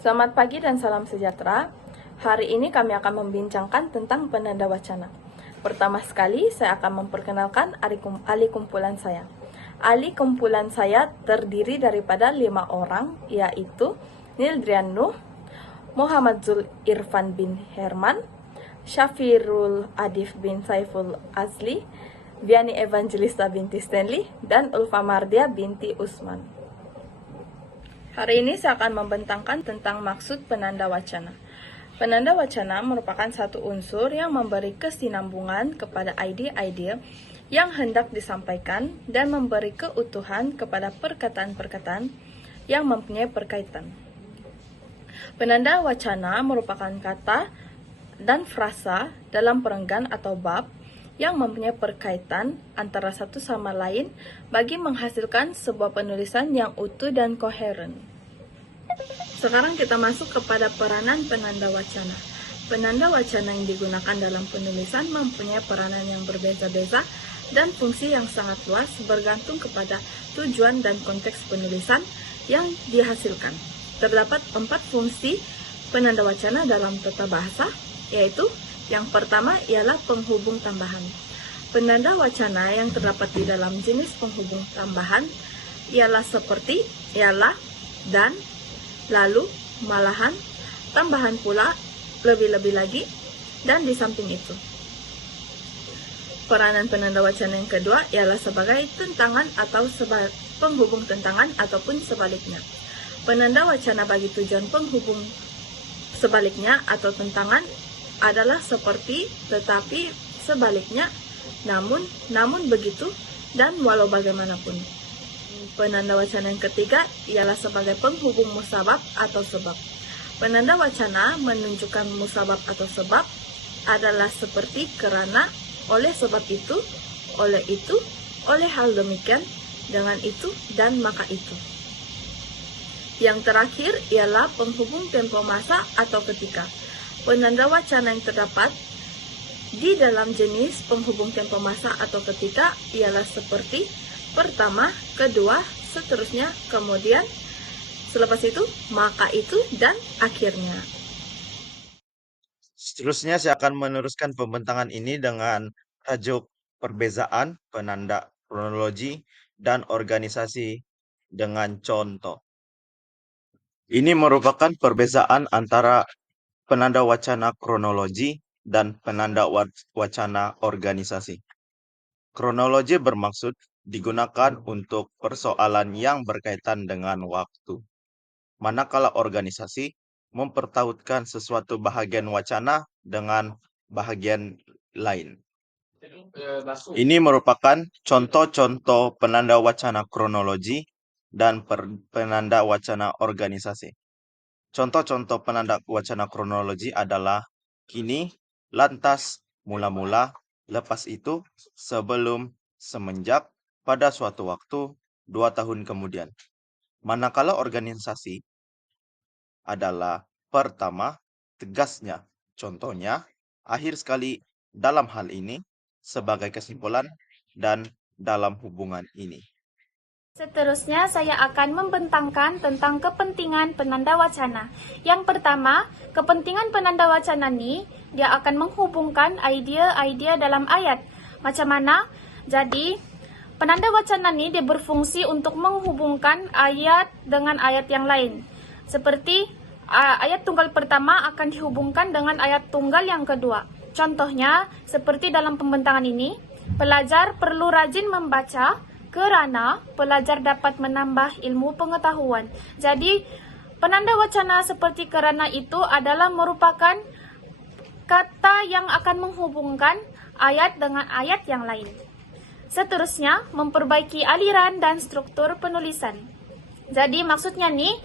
Selamat pagi dan salam sejahtera. Hari ini kami akan membincangkan tentang penanda wacana. Pertama sekali, saya akan memperkenalkan ahli kumpulan saya. Ahli kumpulan saya terdiri daripada 5 orang, yaitu Nildrian Nuh, Muhammad Zul Irfan bin Herman, Syafirul Adif bin Saiful Azli, Viani Evangelista binti Stanley, dan Ulfa Mardia binti Usman. Hari ini saya akan membentangkan tentang maksud penanda wacana. Penanda wacana merupakan satu unsur yang memberi kesinambungan kepada ide-ide yang hendak disampaikan dan memberi keutuhan kepada perkataan-perkataan yang mempunyai berkaitan. Penanda wacana merupakan kata dan frasa dalam perenggan atau bab yang mempunyai berkaitan antara satu sama lain bagi menghasilkan sebuah penulisan yang utuh dan koheren. Sekarang kita masuk kepada peranan penanda wacana. Penanda wacana yang digunakan dalam penulisan mempunyai peranan yang berbeza-beza dan fungsi yang sangat luas bergantung kepada tujuan dan konteks penulisan yang dihasilkan. Terdapat 4 fungsi penanda wacana dalam tata bahasa, yaitu yang pertama ialah penghubung tambahan. Penanda wacana yang terdapat di dalam jenis penghubung tambahan ialah seperti, ialah, dan, lalu, malahan, tambahan pula, lebih-lebih lagi, dan di samping itu. Peranan penanda wacana yang kedua ialah sebagai tentangan atau penghubung tentangan ataupun sebaliknya. Penanda wacana bagi tujuan penghubung sebaliknya atau tentangan adalah seperti, tetapi, sebaliknya, namun begitu, dan walau bagaimanapun. Penanda wacana yang ketiga ialah sebagai penghubung musabab atau sebab. Penanda wacana menunjukkan musabab atau sebab adalah seperti kerana, oleh sebab itu, oleh hal demikian, dengan itu, dan maka itu. Yang terakhir ialah penghubung tempo masa atau ketika. Penanda wacana yang terdapat di dalam jenis penghubung tempo masa atau ketika ialah seperti pertama, kedua, seterusnya, kemudian, selepas itu, maka itu, dan akhirnya. Seterusnya saya akan meneruskan pembentangan ini dengan tajuk perbezaan penanda kronologi dan organisasi dengan contoh. Ini merupakan perbezaan antara penanda wacana kronologi dan penanda wacana organisasi. Kronologi bermaksud digunakan untuk persoalan yang berkaitan dengan waktu. Manakala organisasi mempertautkan sesuatu bahagian wacana dengan bahagian lain. Ini merupakan contoh-contoh penanda wacana kronologi dan penanda wacana organisasi. Contoh-contoh penanda wacana kronologi adalah kini, lantas, mula-mula, lepas itu, sebelum, semenjak, pada suatu waktu, 2 tahun kemudian. Manakala organisasi adalah pertama, tegasnya, contohnya, akhir sekali dalam hal ini, sebagai kesimpulan, dan dalam hubungan ini. Seterusnya, saya akan membentangkan tentang kepentingan penanda wacana. Yang pertama, kepentingan penanda wacana ini, dia akan menghubungkan idea-idea dalam ayat. Macam mana? Jadi, penanda wacana ini dia berfungsi untuk menghubungkan ayat dengan ayat yang lain. Seperti ayat tunggal pertama akan dihubungkan dengan ayat tunggal yang kedua. Contohnya, seperti dalam pembentangan ini, pelajar perlu rajin membaca kerana pelajar dapat menambah ilmu pengetahuan. Jadi, penanda wacana seperti kerana itu adalah merupakan kata yang akan menghubungkan ayat dengan ayat yang lain. Seterusnya, memperbaiki aliran dan struktur penulisan. Jadi, maksudnya nih,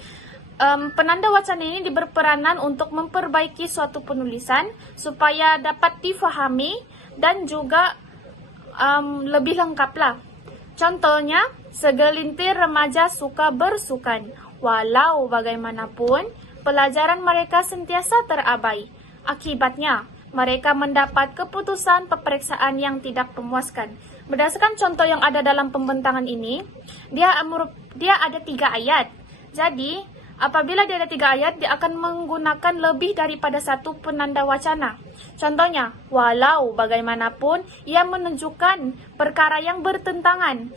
penanda wacana ini berperanan untuk memperbaiki suatu penulisan supaya dapat difahami dan juga lebih lengkap lah. Contohnya, segelintir remaja suka bersukan. Walau bagaimanapun, pelajaran mereka sentiasa terabai. Akibatnya, mereka mendapat keputusan peperiksaan yang tidak memuaskan. Berdasarkan contoh yang ada dalam pembentangan ini, dia ada 3 ayat. Jadi, apabila dia ada 3 ayat, dia akan menggunakan lebih daripada satu penanda wacana. Contohnya, walau bagaimanapun ia menunjukkan perkara yang bertentangan.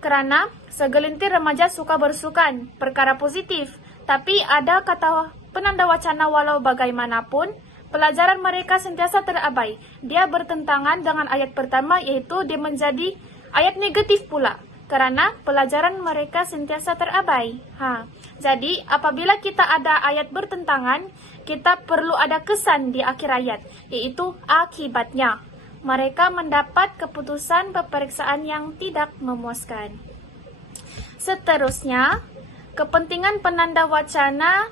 Kerana segelintir remaja suka bersukan, perkara positif. Tapi ada kata penanda wacana walau bagaimanapun, pelajaran mereka sentiasa terabai. Dia bertentangan dengan ayat pertama, yaitu dia menjadi ayat negatif pula. Karena pelajaran mereka sentiasa terabai. Jadi, apabila kita ada ayat bertentangan, kita perlu ada kesan di akhir ayat, yaitu akibatnya. Mereka mendapat keputusan peperiksaan yang tidak memuaskan. Seterusnya, kepentingan penanda wacana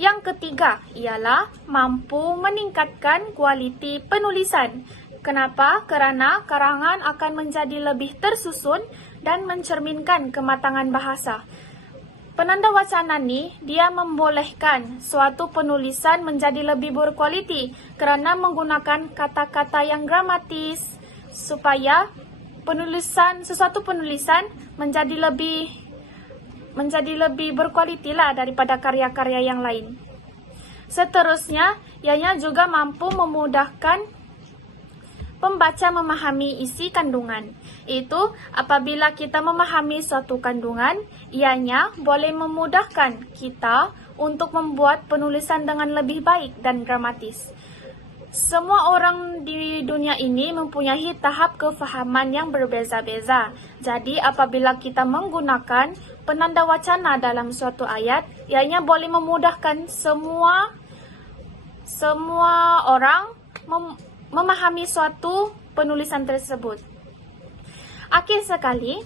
yang ketiga ialah mampu meningkatkan kualiti penulisan. Kenapa? Karena karangan akan menjadi lebih tersusun dan mencerminkan kematangan bahasa. Penanda wacana ni, dia membolehkan suatu penulisan menjadi lebih berkualiti kerana menggunakan kata-kata yang gramatis supaya sesuatu penulisan menjadi lebih berkualiti lah daripada karya-karya yang lain. Seterusnya, ianya juga mampu memudahkan pembaca memahami isi kandungan. Itu apabila kita memahami suatu kandungan, ianya boleh memudahkan kita untuk membuat penulisan dengan lebih baik dan gramatis. Semua orang di dunia ini mempunyai tahap kefahaman yang berbeza-beza. Jadi apabila kita menggunakan penanda wacana dalam suatu ayat, ianya boleh memudahkan semua orang memahami suatu penulisan tersebut. Akhir sekali,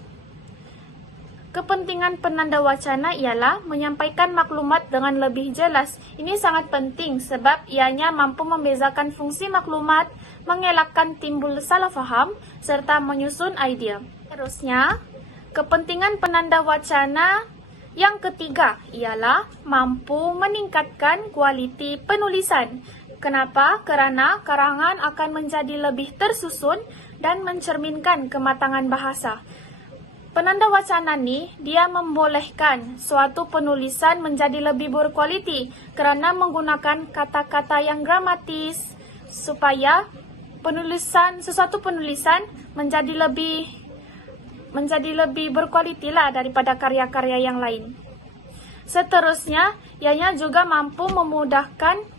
kepentingan penanda wacana ialah menyampaikan maklumat dengan lebih jelas. Ini sangat penting sebab ianya mampu membezakan fungsi maklumat, mengelakkan timbul salah faham, serta menyusun idea. Terusnya, kepentingan penanda wacana yang ketiga ialah mampu meningkatkan kualiti penulisan. Kenapa? Karena karangan akan menjadi lebih tersusun dan mencerminkan kematangan bahasa. Penanda wacana ni, dia membolehkan suatu penulisan menjadi lebih berkualiti kerana menggunakan kata-kata yang gramatis supaya sesuatu penulisan menjadi lebih berkualiti lah daripada karya-karya yang lain. Seterusnya, ianya juga mampu memudahkan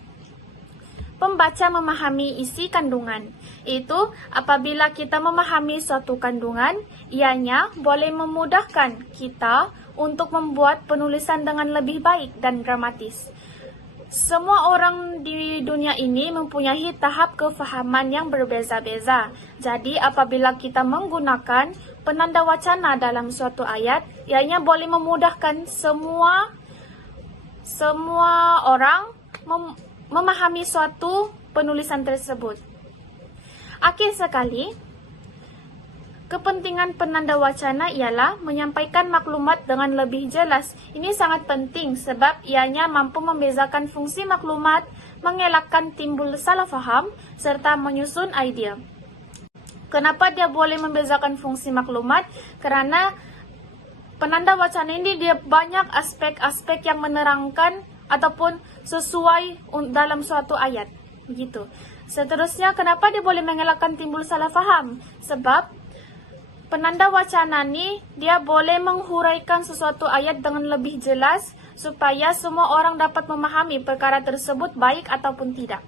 pembaca memahami isi kandungan. Itu apabila kita memahami suatu kandungan, ianya boleh memudahkan kita untuk membuat penulisan dengan lebih baik dan gramatis. Semua orang di dunia ini mempunyai tahap kefahaman yang berbeza-beza. Jadi apabila kita menggunakan penanda wacana dalam suatu ayat, ianya boleh memudahkan semua orang memahami suatu penulisan tersebut. Akhir sekali, kepentingan penanda wacana ialah menyampaikan maklumat dengan lebih jelas. Ini sangat penting sebab ianya mampu membezakan fungsi maklumat, mengelakkan timbul salah faham, serta menyusun idea. Kenapa dia boleh membezakan fungsi maklumat? Karena penanda wacana ini dia banyak aspek-aspek yang menerangkan ataupun sesuai dalam suatu ayat. Begitu. Seterusnya, kenapa dia boleh mengelakkan timbul salah faham? Sebab penanda wacana ni dia boleh menghuraikan sesuatu ayat dengan lebih jelas supaya semua orang dapat memahami perkara tersebut baik ataupun tidak.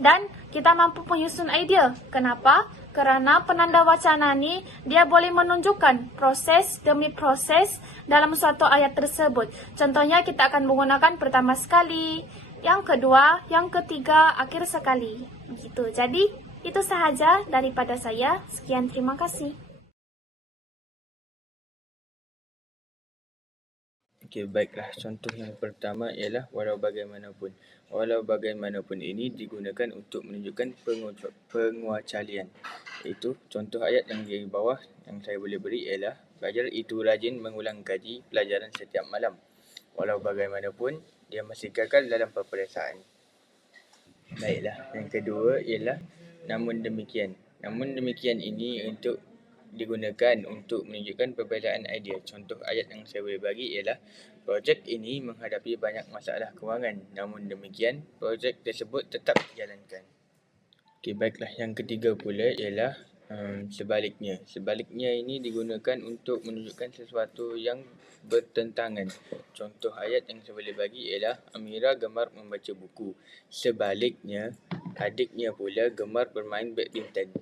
Dan kita mampu menyusun idea. Kenapa? Karena penanda wacana ni dia boleh menunjukkan proses demi proses dalam suatu ayat tersebut. Contohnya kita akan menggunakan pertama sekali, yang kedua, yang ketiga, akhir sekali. Begitu. Jadi itu sahaja daripada saya. Sekian, terima kasih. Okey, baiklah. Contoh yang pertama ialah walau bagaimanapun. Walau bagaimanapun ini digunakan untuk menunjukkan penguacalian. Iaitu contoh ayat yang di bawah yang saya boleh beri ialah pelajar itu rajin mengulang kaji pelajaran setiap malam. Walau bagaimanapun, dia masih gagal dalam peperiksaan. Baiklah. Yang kedua ialah namun demikian. Namun demikian ini digunakan untuk menunjukkan perbezaan idea. Contoh ayat yang saya boleh bagi ialah Projek ini menghadapi banyak masalah kewangan, namun demikian, projek tersebut tetap dijalankan. Okey, baiklah. Yang ketiga pula ialah sebaliknya. Sebaliknya ini digunakan untuk menunjukkan sesuatu yang bertentangan. Contoh ayat yang saya boleh bagi ialah Amira gemar membaca buku. Sebaliknya, adiknya pula gemar bermain badminton.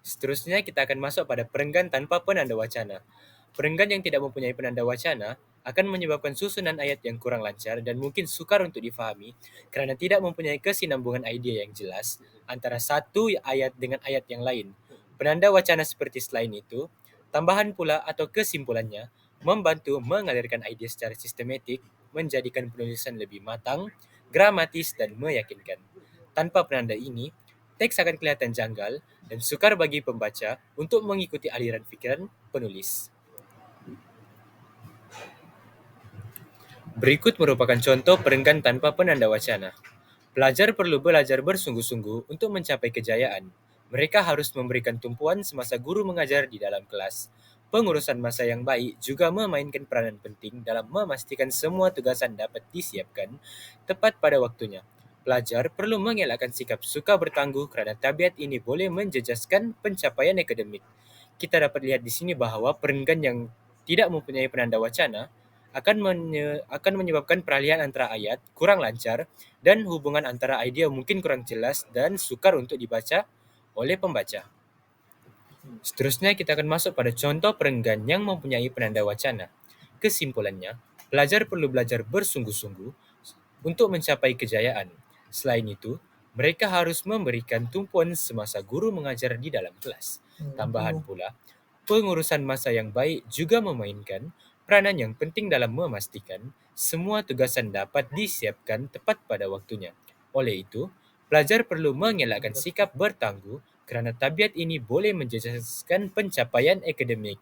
Seterusnya, kita akan masuk pada perenggan tanpa penanda wacana. Perenggan yang tidak mempunyai penanda wacana akan menyebabkan susunan ayat yang kurang lancar dan mungkin sukar untuk difahami kerana tidak mempunyai kesinambungan idea yang jelas antara satu ayat dengan ayat yang lain. Penanda wacana seperti selain itu, tambahan pula atau kesimpulannya, membantu mengalirkan idea secara sistematik, menjadikan penulisan lebih matang, gramatis dan meyakinkan. Tanpa penanda ini, teks akan kelihatan janggal dan sukar bagi pembaca untuk mengikuti aliran fikiran penulis. Berikut merupakan contoh perenggan tanpa penanda wacana. Pelajar perlu belajar bersungguh-sungguh untuk mencapai kejayaan. Mereka harus memberikan tumpuan semasa guru mengajar di dalam kelas. Pengurusan masa yang baik juga memainkan peranan penting dalam memastikan semua tugasan dapat disiapkan tepat pada waktunya. Pelajar perlu mengelakkan sikap suka bertangguh kerana tabiat ini boleh menjejaskan pencapaian akademik. Kita dapat lihat di sini bahawa perenggan yang tidak mempunyai penanda wacana akan menyebabkan peralihan antara ayat kurang lancar dan hubungan antara idea mungkin kurang jelas dan sukar untuk dibaca oleh pembaca. Seterusnya, kita akan masuk pada contoh perenggan yang mempunyai penanda wacana. Kesimpulannya, pelajar perlu belajar bersungguh-sungguh untuk mencapai kejayaan. Selain itu, mereka harus memberikan tumpuan semasa guru mengajar di dalam kelas. Tambahan pula, pengurusan masa yang baik juga memainkan peranan yang penting dalam memastikan semua tugasan dapat disiapkan tepat pada waktunya. Oleh itu, pelajar perlu mengelakkan sikap bertangguh kerana tabiat ini boleh menjejaskan pencapaian akademik.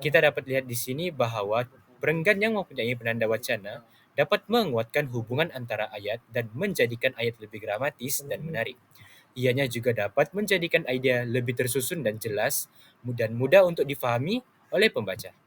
Kita dapat lihat di sini bahawa perenggan yang mempunyai penanda wacana dapat menguatkan hubungan antara ayat dan menjadikan ayat lebih gramatis dan menarik. Ianya juga dapat menjadikan idea lebih tersusun dan jelas dan mudah untuk difahami oleh pembaca.